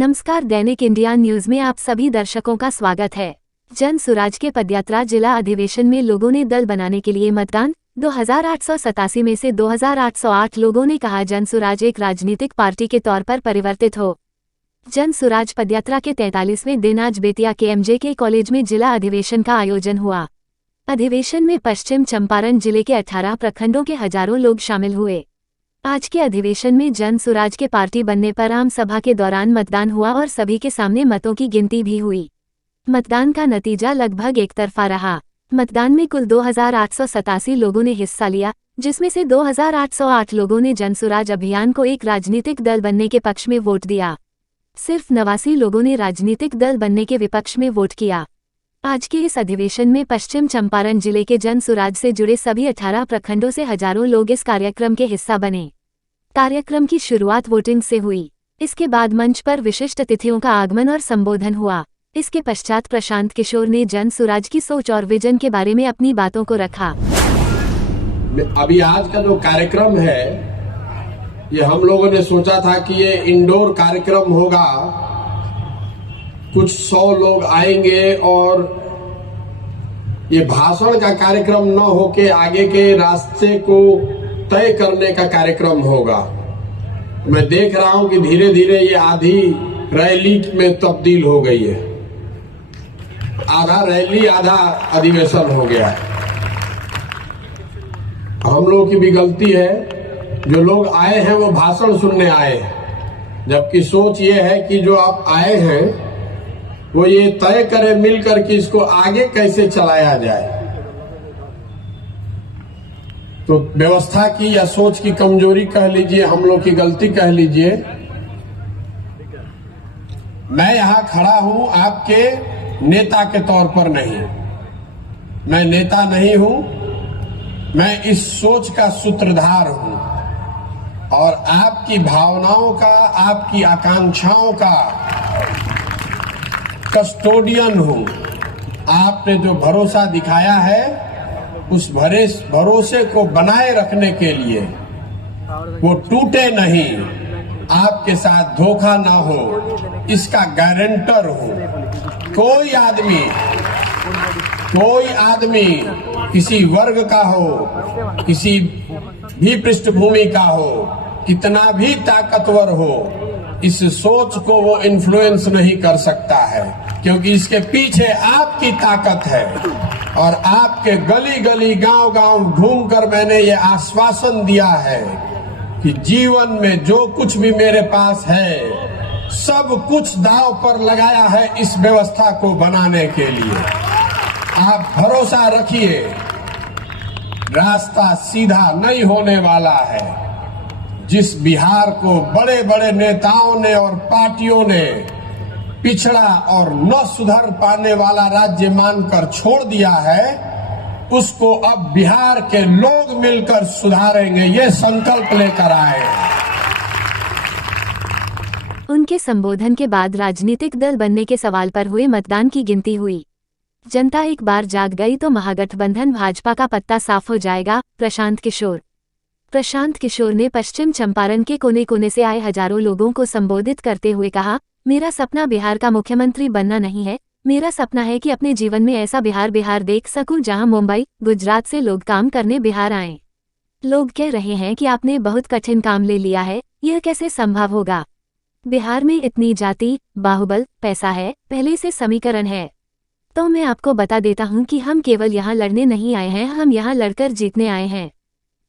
नमस्कार, दैनिक India news में आप सभी दर्शकों का स्वागत है। जन सुराज के पदयात्रा जिला अधिवेशन में लोगों ने दल बनाने के लिए मतदान। 2887 में से 2808 लोगों ने कहा जन सुराज एक राजनीतिक पार्टी के तौर पर परिवर्तित हो। जन सुराज पदयात्रा के 43वें दिन आज बेतिया के MJK कॉलेज में जिला अधिवेशन का आयोजन हुआ। अधिवेशन में पश्चिम चंपारण जिले के 18 प्रखंडों के हजारों लोग शामिल हुए। आज के अधिवेशन में जन सुराज के पार्टी बनने पर आम सभा के दौरान मतदान हुआ और सभी के सामने मतों की गिनती भी हुई। मतदान का नतीजा लगभग एक तरफा रहा। मतदान में कुल 2887 लोगों ने हिस्सा लिया, जिसमें से 2808 लोगों ने जन सुराज अभियान को एक राजनीतिक दल बनने के पक्ष में वोट दिया। सिर्फ 89 लोगों ने राजनीतिक दल बनने के विपक्ष में वोट किया। आज के इस अधिवेशन में पश्चिम चंपारण जिले के जन सुराज से जुड़े सभी 18 प्रखंडों से हजारों लोग इस कार्यक्रम के हिस्सा बने। कार्यक्रम की शुरुआत वोटिंग से हुई। इसके बाद मंच पर विशिष्ट अतिथियों का आगमन और संबोधन हुआ। इसके पश्चात प्रशांत किशोर ने जन सुराज की सोच और विजन के बारे में अपनी बातों को रखा। अभी आज का जो कार्यक्रम है, ये हम लोगों ने सोचा था कि ये इंडोर कार्यक्रम होगा, कुछ 100 लोग आएंगे और ये भाषण का कार्यक्रम न होके आगे के रास्ते को तय करने का कार्यक्रम होगा। मैं देख रहा हूं कि धीरे धीरे ये आधी रैली में तब्दील हो गई है। आधा रैली आधा अधिवेशन हो गया है। हम लोगों की भी गलती है, जो लोग आए हैं वो भाषण सुनने आए हैं, जबकि सोच ये है कि जो आप आए हैं वो ये तय करें मिलकर कि इसको आगे कैसे चलाया जाए। तो व्यवस्था की या सोच की कमजोरी कह लीजिए, हम लोग की गलती कह लीजिए। मैं यहां खड़ा हूं आपके नेता के तौर पर नहीं, मैं नेता नहीं हूं, मैं इस सोच का सूत्रधार हूं और आपकी भावनाओं का, आपकी आकांक्षाओं का कस्टोडियन हूं। आपने जो भरोसा दिखाया है, उस भरोसे को बनाए रखने के लिए, वो टूटे नहीं, आपके साथ धोखा ना हो, इसका गारंटर हूं। कोई आदमी किसी वर्ग का हो, किसी भी पृष्ठभूमि का हो, कितना भी ताकतवर हो, इस सोच को वो इन्फ्लुएंस नहीं कर सकता है, क्योंकि इसके पीछे आपकी ताकत है। और आपके गली गली गांव गांव घूमकर मैंने ये आश्वासन दिया है कि जीवन में जो कुछ भी मेरे पास है, सब कुछ दांव पर लगाया है इस व्यवस्था को बनाने के लिए। आप भरोसा रखिए, रास्ता सीधा नहीं होने वाला है। जिस बिहार को बड़े बड़े नेताओं ने और पार्टियों ने पिछड़ा और न सुधर पाने वाला राज्य मानकर छोड़ दिया है, उसको अब बिहार के लोग मिलकर सुधारेंगे, ये संकल्प लेकर आए। उनके संबोधन के बाद राजनीतिक दल बनने के सवाल पर हुए मतदान की गिनती हुई। जनता एक बार जाग गई तो महागठबंधन भाजपा का पत्ता साफ हो जाएगा। प्रशांत किशोर ने पश्चिम चंपारण के कोने कोने से आए हजारों लोगों को संबोधित करते हुए कहा, मेरा सपना बिहार का मुख्यमंत्री बनना नहीं है, मेरा सपना है कि अपने जीवन में ऐसा बिहार देख सकूं जहां मुंबई, गुजरात से लोग काम करने बिहार आएं। लोग कह रहे हैं कि आपने बहुत कठिन काम ले लिया है, यह कैसे संभव होगा? बिहार में इतनी जाति, बाहुबल, पैसा है, पहले से समीकरण है। तो मैं आपको बता देता हूं कि हम केवल यहाँ लड़ने नहीं आए हैं, हम यहाँ लड़कर जीतने आए हैं।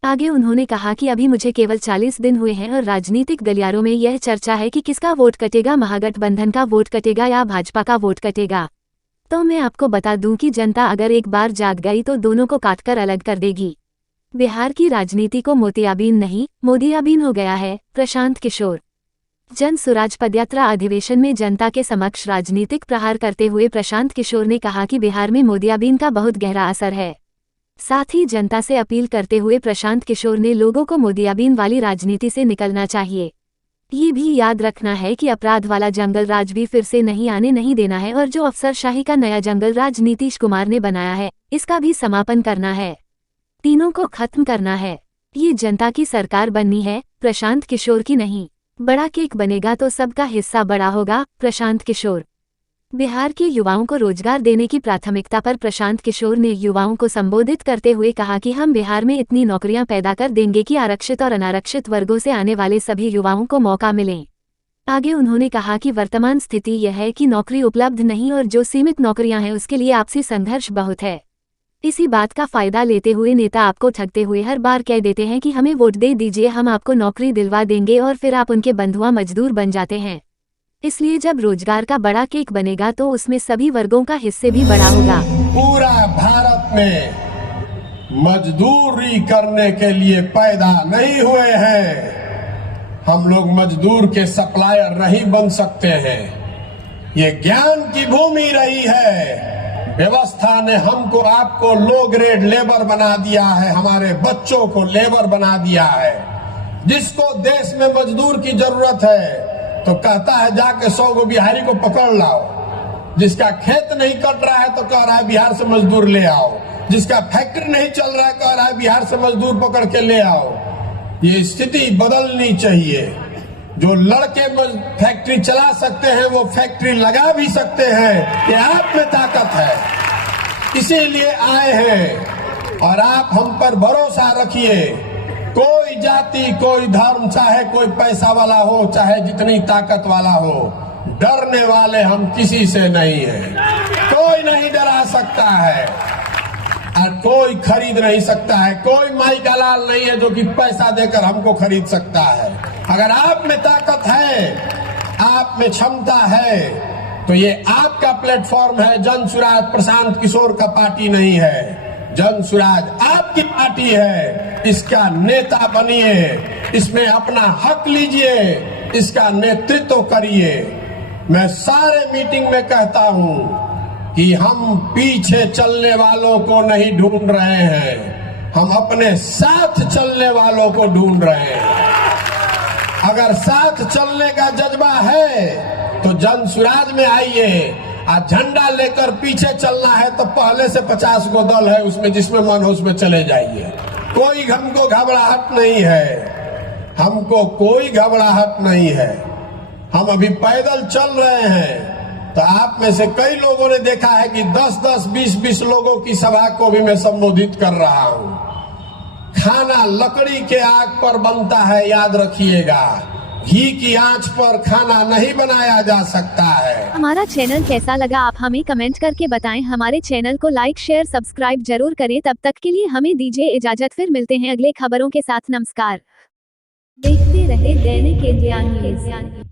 आगे उन्होंने कहा कि अभी मुझे केवल 40 दिन हुए हैं और राजनीतिक गलियारों में यह चर्चा है कि किसका वोट कटेगा, महागठबंधन का वोट कटेगा या भाजपा का वोट कटेगा। तो मैं आपको बता दूं कि जनता अगर एक बार जाग गई तो दोनों को काटकर अलग कर देगी। बिहार की राजनीति को मोतियाबिंद नहीं, मोदियाबिंद हो गया है। प्रशांत किशोर। जन सुराज पदयात्रा अधिवेशन में जनता के समक्ष राजनीतिक प्रहार करते हुए प्रशांत किशोर ने कहा कि बिहार में मोदियाबिंद का बहुत गहरा असर है। साथ ही जनता से अपील करते हुए प्रशांत किशोर ने लोगों को मोदियाबिंद वाली राजनीति से निकलना चाहिए। ये भी याद रखना है कि अपराध वाला जंगल राज भी फिर से नहीं आने नहीं देना है और जो अफसरशाही का नया जंगल राज नीतीश कुमार ने बनाया है, इसका भी समापन करना है। तीनों को खत्म करना है। ये जनता की सरकार बननी है, प्रशांत किशोर की नहीं। बड़ा केक बनेगा तो सबका हिस्सा बड़ा होगा। प्रशांत किशोर। बिहार के युवाओं को रोजगार देने की प्राथमिकता पर प्रशांत किशोर ने युवाओं को संबोधित करते हुए कहा कि हम बिहार में इतनी नौकरियां पैदा कर देंगे कि आरक्षित और अनारक्षित वर्गों से आने वाले सभी युवाओं को मौका मिले। आगे उन्होंने कहा कि वर्तमान स्थिति यह है कि नौकरी उपलब्ध नहीं और जो सीमित नौकरियां हैं उसके लिए आपसी संघर्ष बहुत है। इसी बात का फायदा लेते हुए नेता आपको ठगते हुए हर बार कह देते हैं कि हमें वोट दे दीजिए, हम आपको नौकरी दिलवा देंगे, और फिर आप उनके बंधुआ मजदूर बन जाते हैं। इसलिए जब रोजगार का बड़ा केक बनेगा तो उसमें सभी वर्गों का हिस्से भी बड़ा होगा। पूरा भारत में मजदूरी करने के लिए पैदा नहीं हुए हैं। हम लोग मजदूर के सप्लायर नहीं बन सकते हैं। ये ज्ञान की भूमि रही है। व्यवस्था ने हमको आपको लो ग्रेड लेबर बना दिया है, हमारे बच्चों को लेबर बना दिया है। जिसको देश में मजदूर की जरूरत है तो कहता है जाके 100 गो बिहारी को पकड़ लाओ। जिसका खेत नहीं कट रहा है तो कह रहा है बिहार से मजदूर ले आओ। जिसका फैक्ट्री नहीं चल रहा है कह रहा है बिहार से मजदूर पकड़ के ले आओ। ये स्थिति बदलनी चाहिए। जो लड़के फैक्ट्री चला सकते हैं वो फैक्ट्री लगा भी सकते हैं। कि आप में ताकत है, इसीलिए आए हैं। और आप हम पर भरोसा रखिए। कोई जाति, कोई धर्म, चाहे कोई पैसा वाला हो, चाहे जितनी ताकत वाला हो, डरने वाले हम किसी से नहीं हैं। कोई नहीं डरा सकता है और कोई खरीद नहीं सकता है। कोई माई का लाल नहीं है जो कि पैसा देकर हमको खरीद सकता है। अगर आप में ताकत है, आप में क्षमता है, तो ये आपका प्लेटफॉर्म है। जन सुराज प्रशांत किशोर का पार्टी नहीं है। जन सुराज आपकी पार्टी है। इसका नेता बनिए, इसमें अपना हक लीजिए, इसका नेतृत्व करिए। मैं सारे मीटिंग में कहता हूं कि हम पीछे चलने वालों को नहीं ढूंढ रहे हैं, हम अपने साथ चलने वालों को ढूंढ रहे हैं। अगर साथ चलने का जज्बा है तो जन सुराज में आइए। आज झंडा लेकर पीछे चलना है तो पहले से 50 गो दल है उसमें, जिसमें मन हो उसमें चले जाइए। कोई हमको घबराहट नहीं है, हमको कोई घबराहट नहीं है। हम अभी पैदल चल रहे हैं तो आप में से कई लोगों ने देखा है कि 10-10, 20-20 लोगों की सभा को भी मैं संबोधित कर रहा हूं। खाना लकड़ी के आग पर बनता है, याद रखिएगा। घी की आंच पर खाना नहीं बनाया जा सकता है। हमारा चैनल कैसा लगा आप हमें कमेंट करके बताएं। हमारे चैनल को लाइक, शेयर, सब्सक्राइब जरूर करें। तब तक के लिए हमें दीजिए इजाजत। फिर मिलते हैं अगले खबरों के साथ। नमस्कार। देखते रहे दैनिक इंडिया न्यूज़।